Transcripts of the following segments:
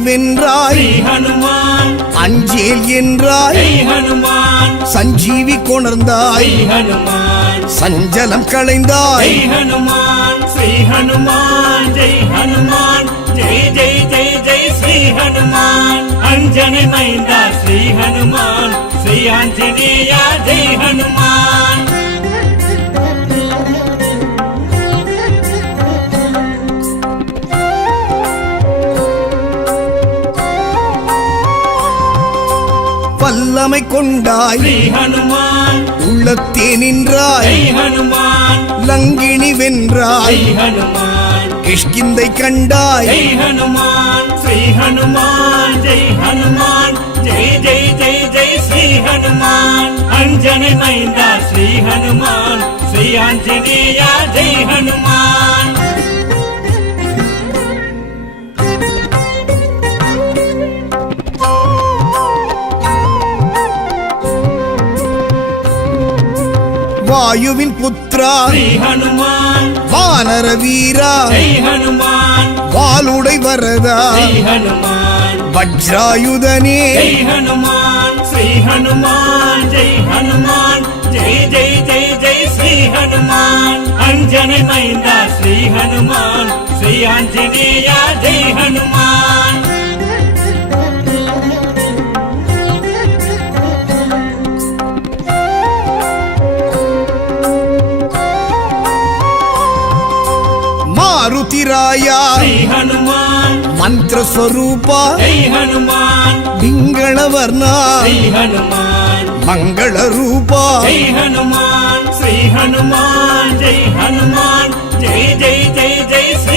வென்றாய் ஹனுமான். அஞ்சேல் என்றாய். சஞ்சீவி கொணர்ந்தாய். சஞ்சலம் களைந்தாய். ஹனுமான். ஸ்ரீ ஹனுமான். ஜெய் ஹனுமான். ஜெய் ஸ்ரீ ஹனுமான். ஜெய் ஹனுமான். பல்லமை கொண்டாய். ஹனுமான். உள்ளத்தே நின்றாய். ஹனுமான். லங்கினி வென்றாய். ஹனுமான். கிஷ்கிந்தை கண்டாய். ஹனுமான். ஸ்ரீ ஹனுமான். ஜெய் ஹனுமான். ஜெய் ஜெய் ஜெய் ஜெய் ஸ்ரீ ஹனுமான். அஞ்சனை மைந்தா ஸ்ரீ ஹனுமான். ஸ்ரீ ஆஞ்சநேயா ஜெய் ஹனுமான். வாயுவின் புத்ரா வானர வீரா. வாலுடை வரதா. வஜ்ராயுதனே. ஹனுமான். ஸ்ரீ ஹனுமான். ஜெய் ஹனுமான். ஜெய் ஜெய் ஜெய் ஜெய் ஸ்ரீ ஹனுமான். அஞ்சனை மைந்தா ஸ்ரீ ஹனுமான். ஸ்ரீ ஆஞ்சநேயா ஜெய் ஹனுமான். ರುದ್ರಾಯ ಹನುಮಾನ್ ಮಂತ್ರ ಸ್ವರೂಪ ಹನುಮಾನ್ ಪಿಂಗಳವರ್ಣ ಹನುಮಾನ್ ಮಂಗಳ ರೂಪ ಹನುಮಾನ್ ಶ್ರೀ ಹನುಮಾನ್ ಜೈ ಹನುಮಾನ್ ಜೈ ಜೈ ಜೈ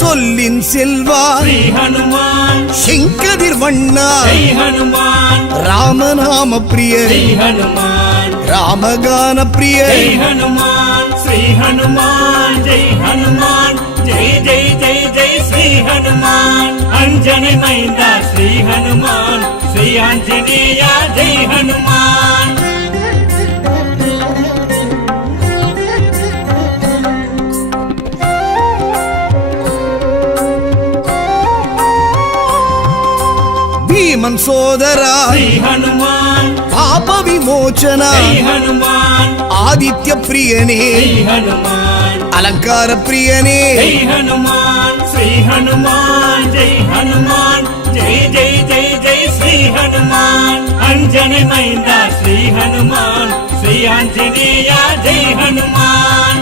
சொல்லின் செல்வா ஹனுமான். செங்கதிர் வண்ணா ஹனுமான். ராமநாம பிரிய ஹனுமான். ராமகான பிரிய ஹனுமான் ஸ்ரீ ஹனுமான் ஜெய் ஹனுமான். ஜெய் ஜெய் ஜெய் ஜெய். జై శ్రీ హనుమాన్ అంజనమైంద శ్రీ హనుమాన్ శ్రీ ఆంజనేయ జై హనుమాన్ భీమన్ సోదరా శ్రీ హనుమాన్ పాప విమోచన జై హనుమాన్ ఆదిత్య ప్రియనే జై హనుమాన్ అలంకార ప్రియనే జై హనుమాన్ ஸ்ரீ ஹனுமான் ஜெய் ஹனுமான் ஜெய் ஜெய் ஜெய் ஜெய் ஸ்ரீ ஹனுமான். அஞ்சனை மைந்தா ஸ்ரீ ஹனுமான் ஸ்ரீ ஆஞ்சநேயா ஜெய் ஹனுமான்.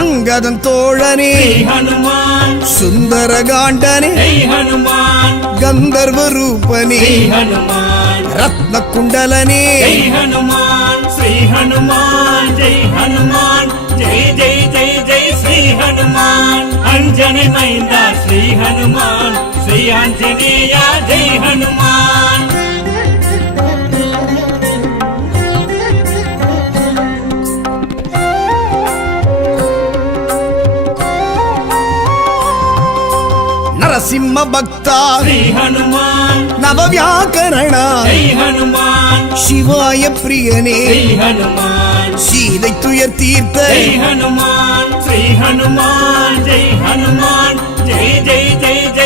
அங்கதன் தோழனே சுந்தர காண்டனே ஹனுமான். గంధర్వ రూపనే. రత్న కుండలనే హనుమాన్ శ్రీ హనుమాన్ జై హనుమాన్. జై జై జై జై శ్రీ హనుమాన్. అంజనమైంద శ్రీ హనుమాన్ శ్రీ ఆంజనేయ జై హనుమాన్. நரசிம்ம பக்தா ஹனுமான். நவவியாக்கரணா ஹனுமான். சிவாய பிரியனே. ஹனுமான். சீதை துயர் தீர்த்த. ஹனுமான். ஸ்ரீ ஹனுமான். ஜெய் ஹனுமான். ஜெய் ஜெய் ஜெய் ஜெய்.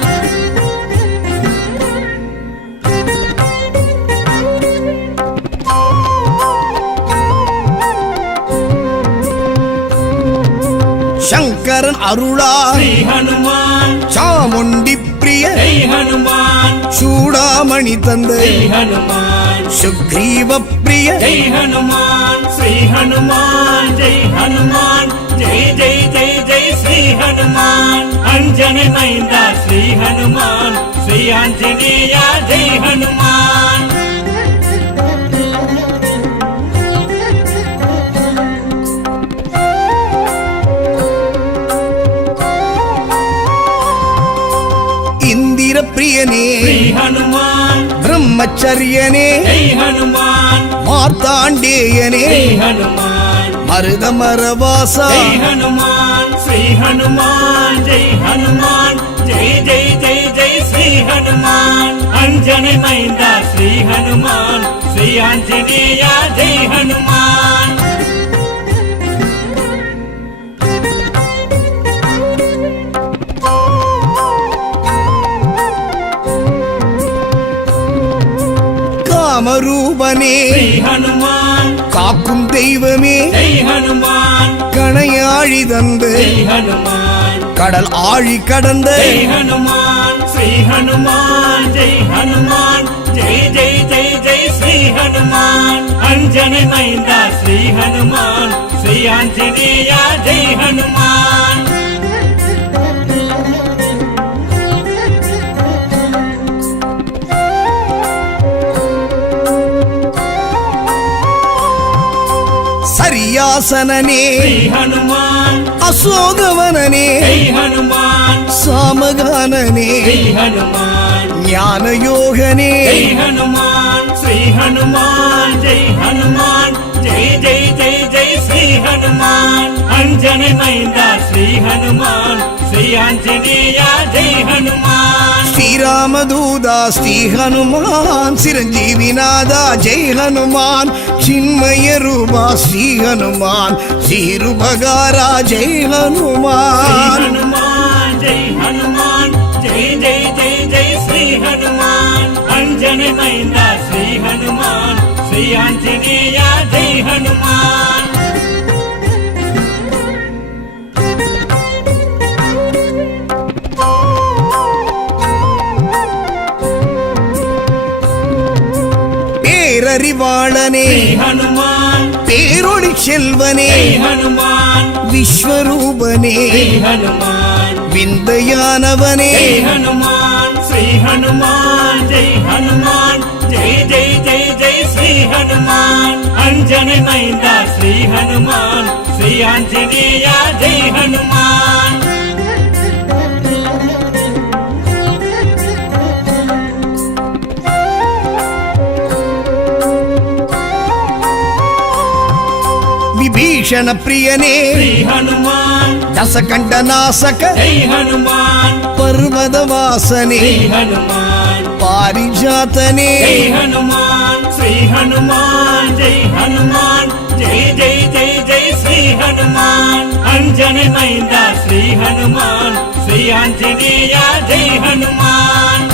சங்கரன் அருளார் சாமுண்டி பிரிய சூடாமணி தந்தை. சுக்ரீவ பிரிய ஜெய் ஹனுமான் ஸ்ரீ ஹனுமான் ஜெய் ஹனுமான் ஜெய் ஜெய் ஜெய் ஜெய் ஸ்ரீ ஹனுமான் அஞ்சனி மைந்தா ஸ்ரீ ஹனுமான் ஸ்ரீ ஆஞ்சநேயா ஜெய் ஹனுமான் வீரப்பிரியனே. ஹனுமான். பிரம்மச்சரியனே. ஹனுமான். மார்த்தாண்டேயனே. ஹனுமான். மருதமரவாசா ஹனுமான். ஸ்ரீ ஹனுமான். ஜெய் ஹனுமான். ஜெய் ஜெய் ஜெய் ஜெய் ஸ்ரீ ஹனுமான். அஞ்சனை மைந்தா ஸ்ரீ ஹனுமான். ஸ்ரீ ஆஞ்சநேயா ஜெய் ஹனுமான். ராமரூபனே. ஹனுமான். காக்கும் தெய்வமே. ஹனுமான். கணையாழி தந்த. ஹனுமான். கடல் ஆழி கடந்த. ஹனுமான். ஸ்ரீ ஹனுமான். ஜெய் ஹனுமான். ஜெய் ஜெய் ஜெய் ஜெய் ஸ்ரீ ஹனுமான். அஞ்சனை மைந்தா ஸ்ரீ ஹனுமான். ஸ்ரீ ஆஞ்சநேயா ஜெய் ஹனுமான். ஹரியாசனே அசோகவனே சாமகானனே ஞான யோகனே ஹனுமான் ஸ்ரீ ஹனுமான் ஜெய் ஹனுமான் అంజని మైందా శ్రీ హనుమాన్ శ్రీ ఆంజనేయ జై హనుమాన్ శ్రీరామదూదా శ్రీ హనుమాన్ చిరంజీవినాథా జై హనుమాన్ చిన్మయ రూపా శ్రీ హనుమాన్ శ్రీరుభగారా జై హనుమాన్ హనుమాన్ జై హనుమాన్ జై జై జై జై శ్రీ హనుమాన్ అంజని మైందా శ్రీ హనుమాన్ శ్రీ ఆంజనేయ జై హనుమాన్ பேரறிவாளனே ஹனுமான் பேரொளி செல்வனே. ஹனுமான் விஸ்வரூபனே. ஹனுமான் விந்தையானவனே. ஹனுமான் ஸ்ரீ ஹனுமான் ஜெய் ஹனுமான் ஜெய் ஜெய் ஜெய் ஜெய் ஸ்ரீ ஹனுமான் அஞ்சனை மைந்தா ஸ்ரீ ஹனுமான் ஸ்ரீ ஆஞ்சநேயா ஜெய் ஹனுமான் ಭೂಷಣ ಪ್ರಿಯನೇ ಹನುಮಾನ್ ದಸಕಂಠ ನಾಸಕ ಹನುಮಾನ್ ಪರ್ವದ ವಾಸನೆ ಹನುಮಾನ್ ಪಾರಿಜಾತನೇ ಹನುಮಾನ್ ಶ್ರೀ ಹನುಮಾನ್ ಜೈ ಹನುಮಾನ್ ಜೈ ಜೈ ಜೈ ಜೈ ಶ್ರೀ ಹನುಮಾನ್ ಅಂಜನೆ ಮೈಂದ ಶ್ರೀ ಹನುಮಾನ್ ಶ್ರೀ ಆಂಜನೇಯ ಜೈ ಹನುಮಾನ್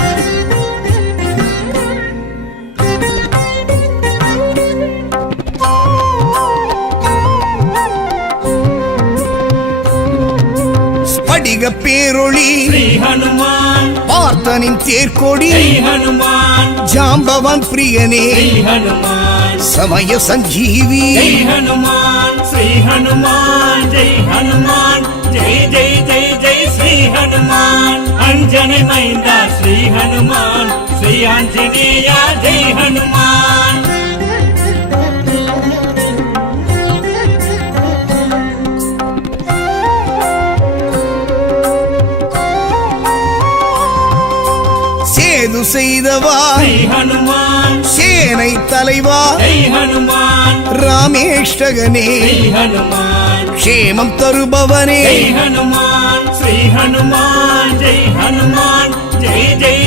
தெய்வீக பேரொளி. ஹனுமான் பார்த்தனின் தேர்கொடி ஹனுமான் ஜாம்பவான் பிரியனே. ஹனுமான் சமய சஞ்சீவி. ஹனுமான் ஸ்ரீ ஹனுமான் ஜெய் ஹனுமான் ஜெய் ஜெய் ஜெய் ஜெய் ஸ்ரீ ஹனுமான் அஞ்சனை மைந்தா ஸ்ரீ ஹனுமான் ஸ்ரீ ஆஞ்சநேயா ஜெய் ஹனுமான் பல்லவா சேனை தலைவா. ராமேஷ்டகனே. க்ஷேமம் தருபவனே. ஸ்ரீ ஹனுமான் ஜெய் ஹனுமான் ஜெய் ஜெய்